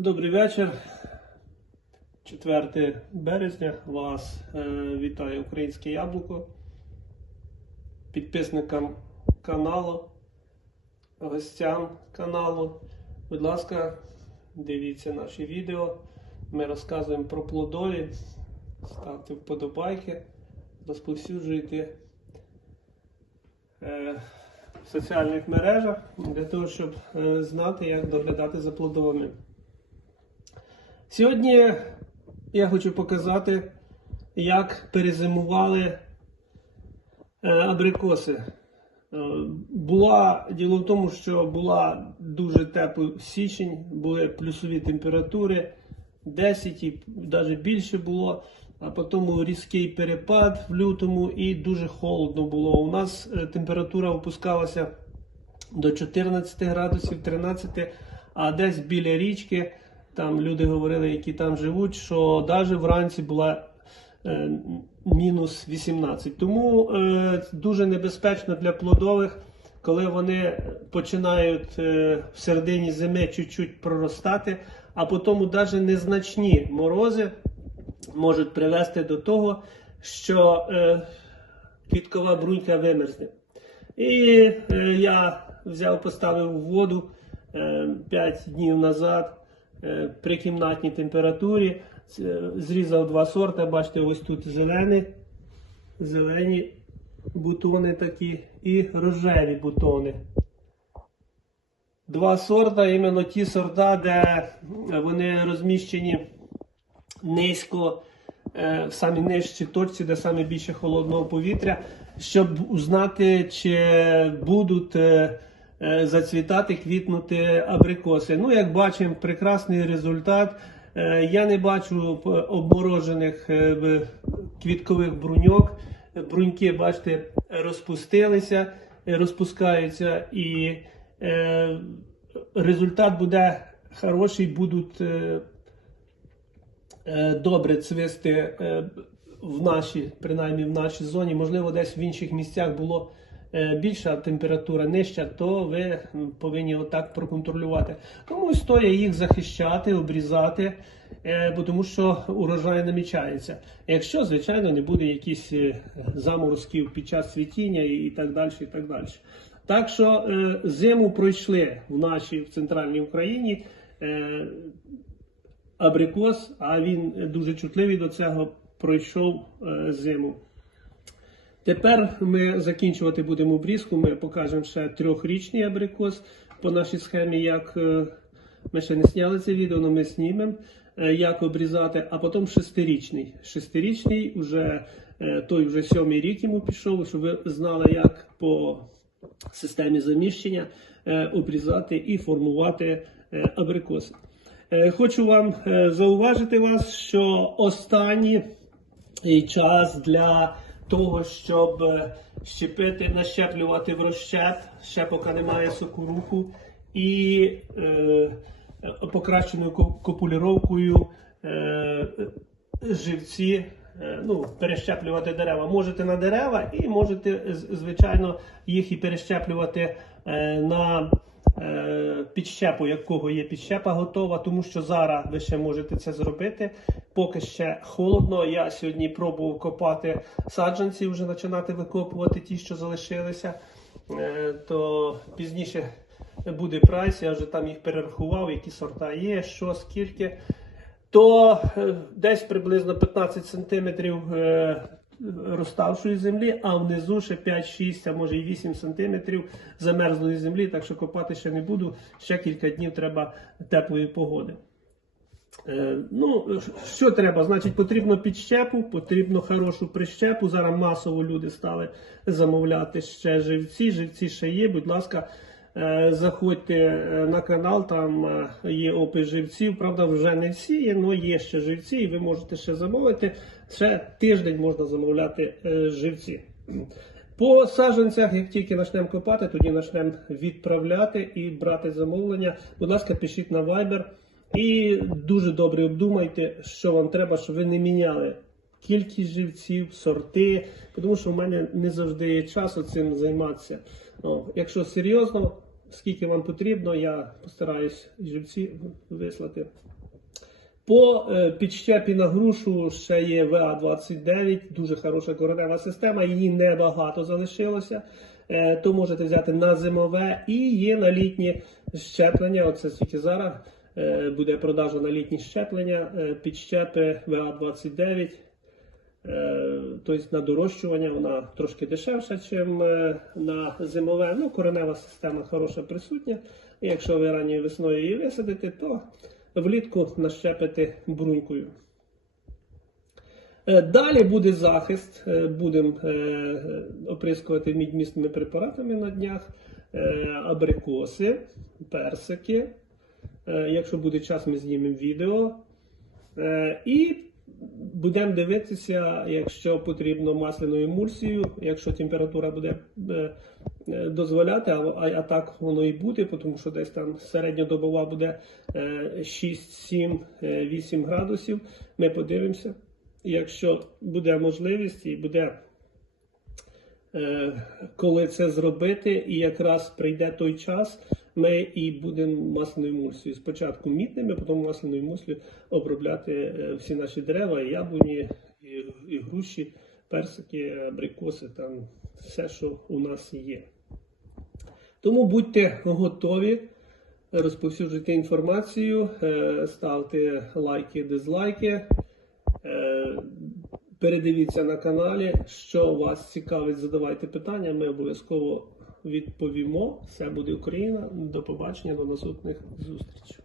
Добрий вечір. 4 березня. Вас е, вітає Українське Яблуко. Підписникам каналу, гостям каналу. Будь ласка, дивіться наші відео. Ми розказуємо про плодові. Ставте вподобайки, розповсюджуйте е, в соціальних мережах для того, щоб е, знати, як доглядати за плодовими. Сьогодні я хочу показати, як перезимували е, абрикоси. Е, Була діло в тому, що була дуже теплий січень, були плюсові температури 10 і навіть більше було. А потім різкий перепад в лютому і дуже холодно було. У нас е, температура опускалася до 14 градусів, 13, а десь біля річки, там люди говорили, які там живуть, що навіть вранці була е, мінус 18. Тому е, дуже небезпечно для плодових, коли вони починають е, в середині зими чуть-чуть проростати, а потім навіть незначні морози можуть привести до того, що е, квіткова брунька вимерзне. І я взяв, поставив воду е, 5 днів назад при кімнатній температурі. Зрізав два сорти. Бачите, ось тут зелені, зелені бутони такі і рожеві бутони. Два сорта, іменно ті сорта, де вони розміщені низько, е, в самій нижчій точці, де саме більше холодного повітря, щоб узнати, чи будуть е, е, зацвітати, квітнути абрикоси. Ну, як бачимо, прекрасний результат. Е, Я не бачу обморожених е, квіткових бруньок. Бруньки, бачите, розпустилися, е, розпускаються, і е, результат буде хороший, будуть е, е, добре цвісти е, в нашій, принаймні в нашій зоні. Можливо, десь в інших місцях було е, більша температура нижча, то ви повинні отак проконтролювати. Тому стоїть їх захищати, обрізати, е, бо тому що урожай намічається. Якщо, звичайно, не буде якісь е, заморозків під час цвітіння і, так далі. І так далі. Так що е, зиму пройшли в нашій в центральній Україні. Е, абрикос, а він дуже чутливий до цього, пройшов е, зиму. Тепер ми закінчувати будемо обрізку. Ми покажемо ще трьохрічний абрикос по нашій схемі, як е, ми ще не зняли це відео, але ми знімемо, е, як обрізати, а потім шестирічний. Шестирічний, вже, е, той вже сьомий рік йому пішов, щоб ви знали, як по системі заміщення обрізати і формувати абрикоси. Хочу вам зауважити вас, що останній час для того, щоб е, щепити, нащеплювати в розщеп, ще поки немає сокуруху, і е, покращеною ко- копуліровкою е, живці, е, ну, перещеплювати дерева. Можете на дерева і можете, звичайно, їх і перещеплювати е, на е, підщепу, якого є підщепа готова, тому що зараз ви ще можете це зробити. Поки ще холодно. Я сьогодні пробував копати саджанці, вже починати викопувати ті, що залишилися. Е, То пізніше буде прайс, я вже там їх перерахував, які сорта є, що, скільки. То е, десь приблизно 15 сантиметрів розставшої землі, а внизу ще 5-6, а може і 8 сантиметрів замерзлої землі, так що копати ще не буду. Ще кілька днів треба теплої погоди. Е, Ну, що треба? Значить, потрібно підщепу, потрібно хорошу прищепу. Зараз масово люди стали замовляти ще живці. Живці ще є. Будь ласка, заходьте е, на канал, там е, є опис живців. Правда, вже не всі є, але є ще живці, і ви можете ще замовити. Ще тиждень можна замовляти е, живці. По саджанцях, як тільки почнемо копати, тоді почнемо відправляти і брати замовлення. Будь ласка, пишіть на Viber. І дуже добре обдумайте, що вам треба, щоб ви не міняли кількість живців, сорти, тому що в мене не завжди є часу цим займатися. О, якщо серйозно, скільки вам потрібно, я постараюсь живці вислати. По е, підщепі на грушу ще є ВА-29, дуже хороша коренева система, її небагато залишилося. Е, То можете взяти на зимове і є на літнє щеплення. Оце тільки зараз е, буде продажа на літні щеплення, підщепи ВА-29. Е, Тобто на дорощування вона трошки дешевша, ніж на зимове. Ну, коренева система хороша присутня. І якщо ви ранньою весною її висадите, то влітку нащепити брунькою. Е, Далі буде захист, Е, будемо е, оприскувати мідьмісними препаратами на днях, Е, абрикоси, персики. Е, Якщо буде час, ми знімемо відео. Е, І будемо дивитися, якщо потрібно масляну емульсію, якщо температура буде е, е, дозволяти, а, а, так воно і буде, тому що десь там середньодобова буде е, 6, 7, е, 8 градусів. Ми подивимося. Якщо буде можливість і буде е, коли це зробити, і якраз прийде той час, ми і будемо масляною емульсією. Спочатку мітними, потім масляною емульсією обробляти е, всі наші дерева, яблуні, і, і груші, персики, абрикоси, там все, що у нас є. Тому будьте готові, розповсюджуйте інформацію, е, ставте лайки, дизлайки. Е, Передивіться на каналі, що вас цікавить, задавайте питання. Ми обов'язково відповімо. Все буде Україна. До побачення, до наступних зустрічей.